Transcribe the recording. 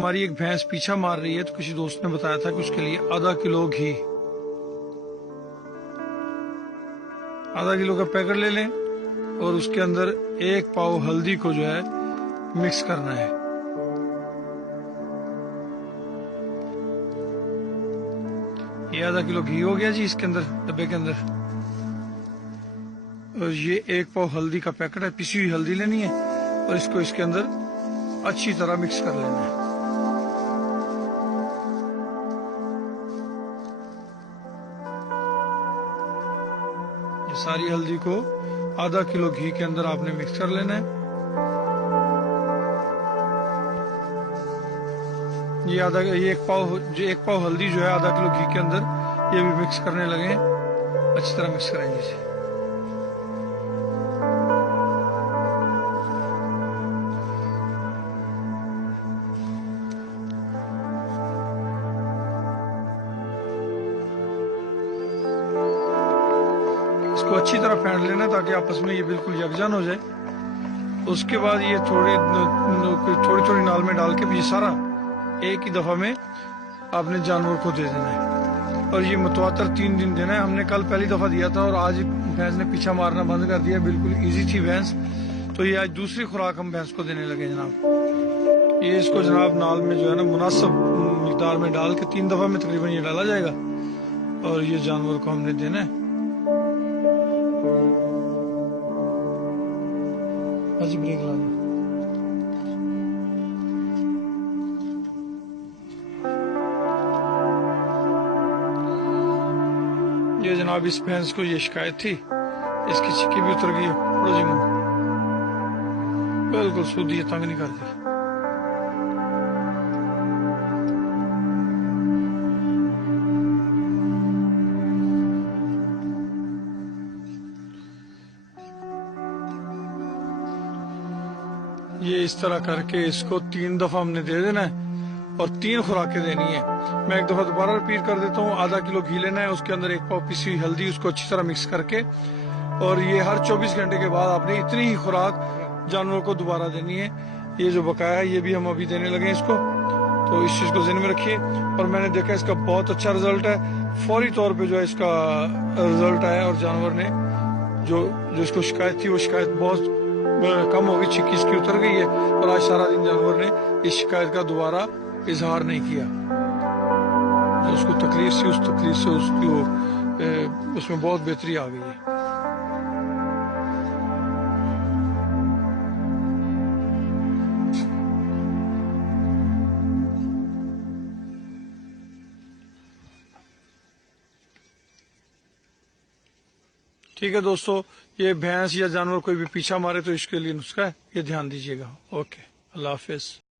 हमारी एक भैंस पीछा मार रही है तो किसी दोस्त ने बताया था कि उसके लिए आधा किलो घी, आधा किलो का पैकेट ले लें और उसके अंदर 1 पाव हल्दी को जो है मिक्स करना है। ये आधा किलो घी हो गया जी इसके अंदर, डब्बे के अंदर। और ये 1 पाव हल्दी का पैकेट है, पिसी हुई हल्दी लेनी है और इसको इसके अंदर अच्छी तरह मिक्स कर लेना है। ये सारी हल्दी को आधा किलो घी के अंदर आपने मिक्स कर लेना है। ये 1 पाव हल्दी जो है आधा किलो घी के अंदर ये भी मिक्स करने लगे, अच्छी तरह मिक्स करेंगे इसे। इसको अच्छी तरह फेंट लेना ताकि आपस में ये बिल्कुल यकजान हो जाए। उसके बाद ये थोड़ी थोड़ी नाल में डाल के भी सारा एक ही दफा में आपने जानवर को दे देना है। और ये मुतवातर 3 दिन देना है। हमने कल पहली दफा दिया था और आज भैंस ने पीछा मारना बंद कर दिया, बिल्कुल इजी थी भैंस। तो ये आज दूसरी खुराक हम भैंस को देने लगे जनाब। ये इसको जनाब नाल में जो है ना मुनासिब मिकदार में डाल के 3 दफा में तकरीबन ये डाला जाएगा और ये जानवर को हमने देना है। ब्रेक ला ये जनाब इस भैंस को ये शिकायत थी, इसकी चिक्की भी उतर गई है, पड़ो जी मुंह बिल्कुल सूदी, ये तंग नहीं करती। ये इस तरह करके इसको 3 दफा हमने दे देना है और 3 खुराकें देनी है। मैं एक दफा दोबारा रिपीट कर देता हूँ। आधा किलो घी लेना है, उसके अंदर 1 पाव पिसी हुई हल्दी, उसको अच्छी तरह मिक्स करके, और ये हर 24 घंटे के बाद आपने इतनी ही खुराक जानवर को दोबारा देनी है। ये जो बकाया है ये भी हम अभी देने लगे इसको, तो इस चीज को ध्यान में रखिए। और मैंने देखा इसका बहुत अच्छा रिजल्ट है, फौरी तौर पर जो है इसका रिजल्ट आया और जानवर ने जो इसको शिकायत थी वो शिकायत बहुत कम होगी, चिक्की इसकी उतर गई है। और आज सारा दिन जानवर ने इस शिकायत का दोबारा इजहार नहीं किया। जो उसको तकलीफ थी उस तकलीफ से उसमें बहुत बेहतरी आ गई है। ठीक है दोस्तों, ये भैंस या जानवर कोई भी पीछा मारे तो इसके लिए नुस्खा है, ये ध्यान दीजिएगा। ओके, अल्लाह हाफिज।